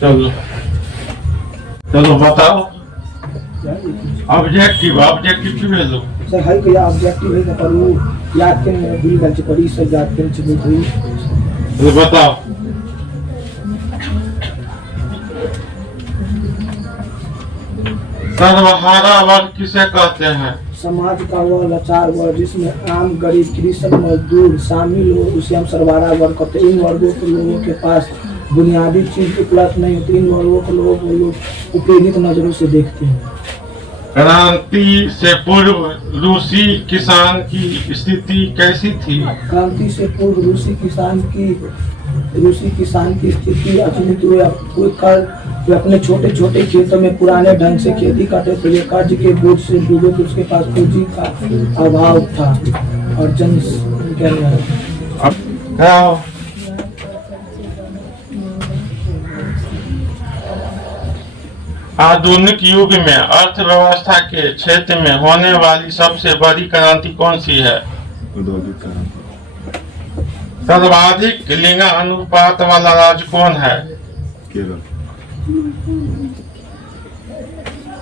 चलो चलो बताओ ऑब्जेक्टिव लो सर हाई कया ऑब्जेक्टिव है पर वो याद के मैं भूल गए पड़ी सर याद के चली गई तो बताओ सर्वहारा वर्ग किसे कहते हैं? समाज का वह लाचार वर्ग जिसमें आम गरीब कृषक मजदूर शामिल हो उसे हम सर्वहारा वर्ग कहते हैं। इन वर्गों के लोगों के पास बुनियादी चीज उपलब्ध नहीं होती। इन वर्गों को लोग उपेक्षित नजरों से देखते हैं। क्रांति से पूर्व रूसी किसान की स्थिति कैसी थी? क्रांति से पूर्व रूसी किसान की स्थिति अचलित हुई। वे अपने छोटे छोटे खेतों में पुराने ढंग से खेती करते थे। वे कर्ज के बोझ से डूबे थे। उसके पास पूंजी का अभाव था और आधुनिक युग में अर्थव्यवस्था के क्षेत्र में होने वाली सबसे बड़ी क्रांति कौन सी है? सर्वाधिक लिंग अनुपात वाला राज्य कौन है? केरल।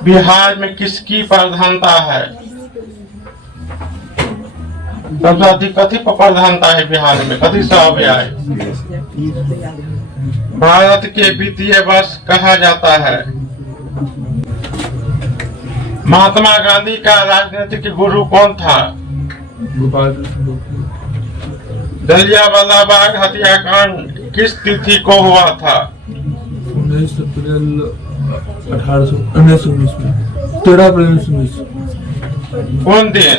बिहार में किसकी प्रधानता है? सबसे अधिक कथी पर प्रधानता है बिहार में? कथी सब है? भारत के वित्तीय वर्ष कहा जाता है? महात्मा गांधी का राजनीतिक गुरु कौन था? जलियांवाला हत्याकांड किस तिथि को हुआ था? 19 अप्रैल 1919 में 13 अप्रैल 1919। कौन दिन?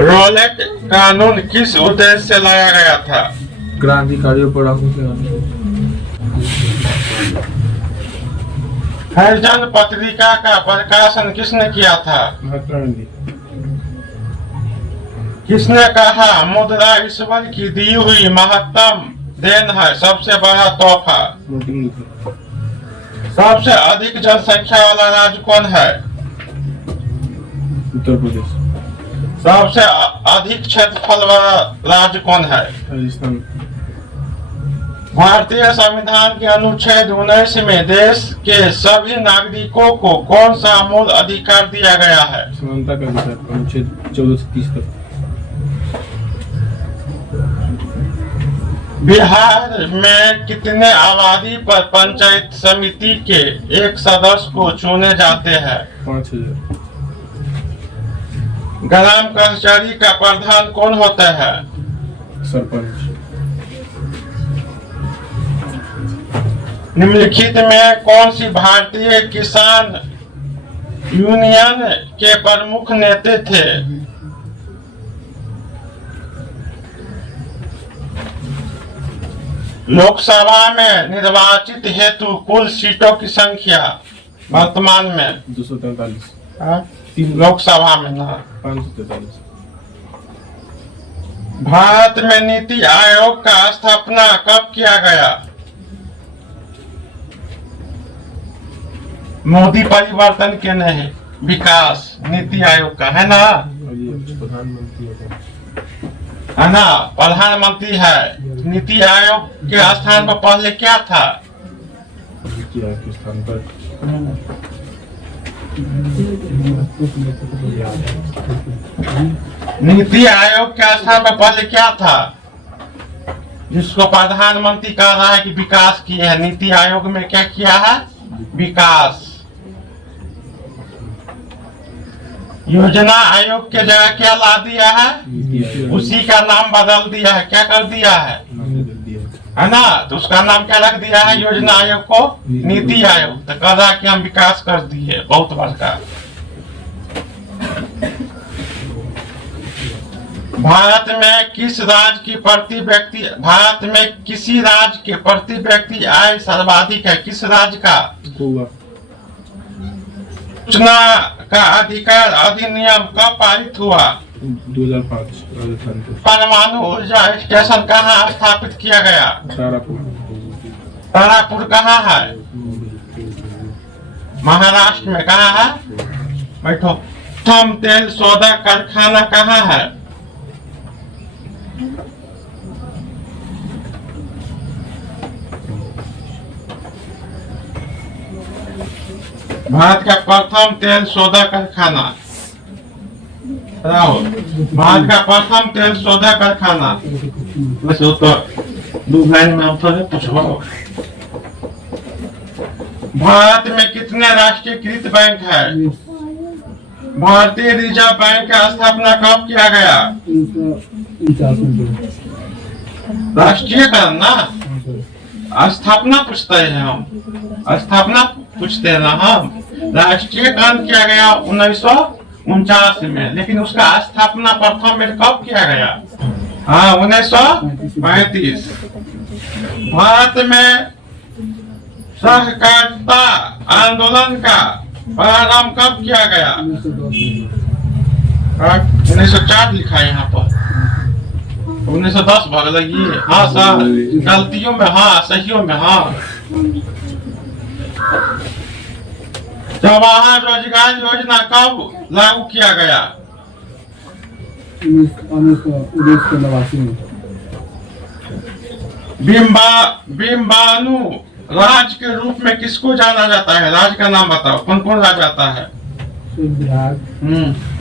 रॉलेट कानून किस उद्देश्य से लाया गया था? क्रांतिकारियों पर आंखों से आने। हरिजन पत्रिका का प्रकाशन किसने किया था? महात्मा गांधी। किसने कहा मुद्रा ईश्वर की दी हुई महत्तम देन है, सबसे बड़ा तोहफा? सबसे अधिक जनसंख्या वाला राज्य कौन है? उत्तर प्रदेश। सबसे अधिक क्षेत्रफल वाला राज्य कौन है? राजस्थान। भारतीय संविधान के अनुच्छेद 19 में देश के सभी नागरिकों को कौन सा मूल अधिकार दिया गया है? समानता का अधिकार अनुच्छेद 14 से 30 तक। बिहार में कितने आबादी पर पंचायत समिति के एक सदस्य को चुने जाते हैं? 5000। ग्राम कचहरी का प्रधान कौन होता है? सरपंच। निम्नलिखित में कौन सी भारतीय किसान यूनियन के प्रमुख नेता थे? लोकसभा में निर्वाचित हेतु कुल सीटों की संख्या वर्तमान में 243। लोकसभा में ना 543। भारत में नीति आयोग का स्थापना कब किया गया? मोदी परिवर्तन के नहीं विकास नीति आयोग का है ना? प्रधानमंत्री है ना? प्रधानमंत्री है। नीति आयोग के स्थान पर पहले क्या था? के स्थान पर नीति आयोग के स्थान पर पहले क्या था? जिसको प्रधानमंत्री कह रहा है कि विकास किए हैं, नीति आयोग में क्या किया है? विकास। योजना आयोग के जगह क्या ला दिया है? उसी का नाम बदल दिया है। क्या कर दिया है ना? तो उसका नाम क्या रख दिया है? योजना आयोग को नीति आयोग। तो कह रहा है कि हम विकास कर दिए बहुत बड़का। भारत में किस राज्य की प्रति व्यक्ति आय सर्वाधिक है? किस राज्य का? गोवा। सूचना का अधिकार अधिनियम कब पारित हुआ? 2005। राजस्थान। परमाणु ऊर्जा स्टेशन कहाँ स्थापित किया गया? तारापुर कहाँ है? महाराष्ट्र में। कहाँ है? बैठो। थम तेल सोडा कारखाना कहाँ है? भारत का प्रथम तेल शोधक कारखाना बताओ। भारत का प्रथम तेल शोधक कारखाना वैसे तो दो लाइन में थोड़े पूछो। भारत में कितने राष्ट्रीयकृत बैंक है? भारतीय रिजर्व बैंक का स्थापना कब किया गया? राष्ट्रीयकरण ना, स्थापना पूछते हैं हम, स्थापना पूछते हैं ना हम। राष्ट्रीयकरण किया गया 1949 में, लेकिन उसका स्थापना प्रथम में कब किया गया? हाँ 1935। भारत में सहकारिता आंदोलन का प्रारंभ कब किया गया? 1904 लिखा है यहाँ पर, 1910 भाग लगी। हाँ सर, गलतियों में हाँ, सहियों में हाँ। जवाहर रोजगार योजना कब लागू किया गया? 1989 में। बिम्बानु राज के रूप में किसको जाना जाता है? राज का नाम बताओ, कौन कौन राज आता है? बिहार,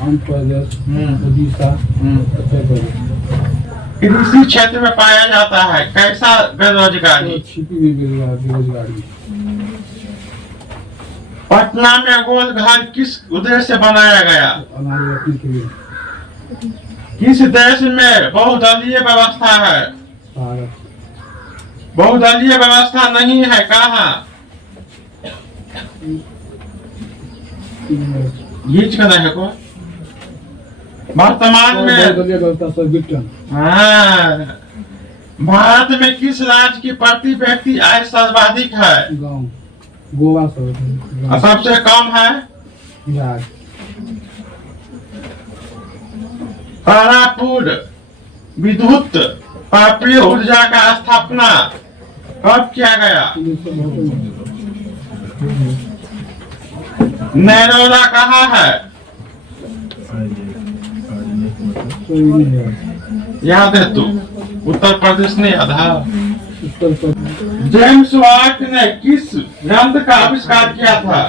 आंध्र प्रदेश, उड़ीसा, उत्तर प्रदेश। कृषि क्षेत्र में पाया जाता है कैसा बेरोजगारी? छिपी हुई बेरोजगारी। पटना में गोल घर किस उद्देश्य से बनाया गया? हमारे अपने के लिए। किस देश में बहुदलीय व्यवस्था है? भारत। बहुदलीय व्यवस्था नहीं है कहाँ? गीच का है को वर्तमान में। हाँ, भारत में किस राज्य की प्रति व्यक्ति आय सर्वाधिक है? गोवा। सबसे कम है बिहार। तारापुर विद्युत तापीय ऊर्जा का स्थापना कब किया गया? नैरोला कहाँ है? याद है तू? उत्तर प्रदेश ने याद है। जेम्स वाट ने किस यंत्र का आविष्कार किया था?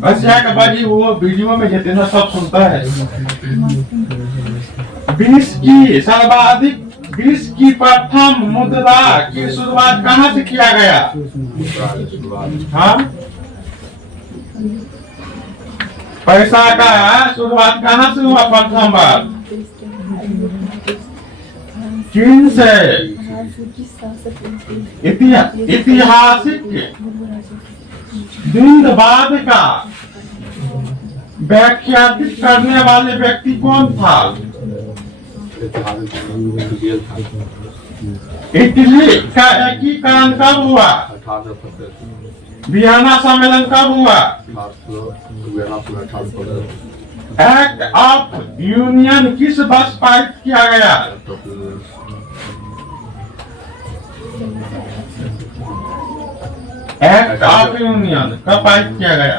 बच्चा का बाजी वो वीडियो में जितना सब सुनता है। विश्व की प्रथम मुद्रा की शुरुआत कहाँ से किया गया? हाँ, पैसा का शुरुआत कहाँ से हुआ प्रथम बार? चीन से। ऐतिहासिक द्वंद्ववाद का व्याख्या करने वाले व्यक्ति कौन था? इटली का एकीकरण कब हुआ? वियना सम्मेलन कब हुआ? एक्ट ऑफ यूनियन किस वर्ष पारित किया गया? एक्ट ऑफ यूनियन कब पारित किया गया?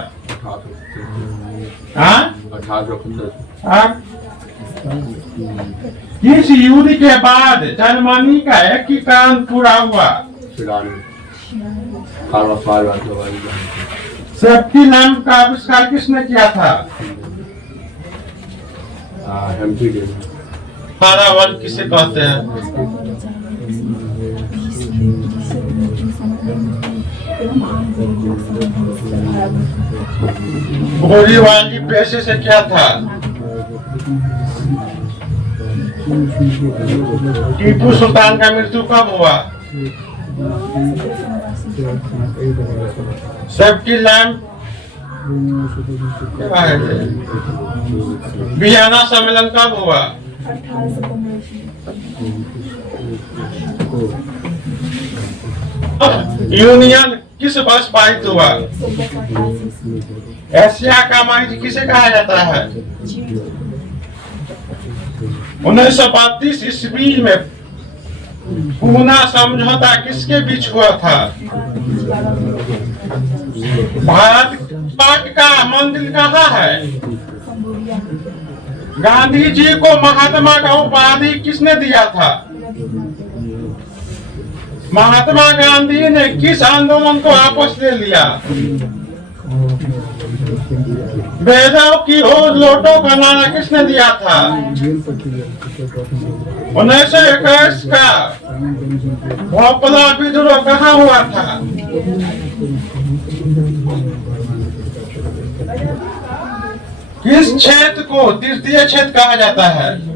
किस युद्ध के बाद जर्मनी का एकीकरण पूरा हुआ? सेफ्टी लैंप का आविष्कार किसने किया था? तारावल किसे कहते हैं? गोलीबारी पेशे से क्या था? टीपू सुल्तान का मृत्यु कब हुआ? सेफ्टी लैंप वियना सम्मेलन कब हुआ? यूनियन किस वर्ष पारित हुआ? एशिया का महाद्वीप किसे कहा जाता है? 1932 ईस्वी में पूना समझौता किसके बीच हुआ था? भारत पाक का मंदिर कहाँ है? गांधी जी को महात्मा का उपाधि किसने दिया था? महात्मा गांधी ने किस आंदोलन को वापस ले लिया? वेदों की ओर लोटों का नारा किसने दिया था? 1921 का भोपाल विद्रोह कहाँ हुआ था? किस क्षेत्र को तृतीय क्षेत्र कहा जाता है?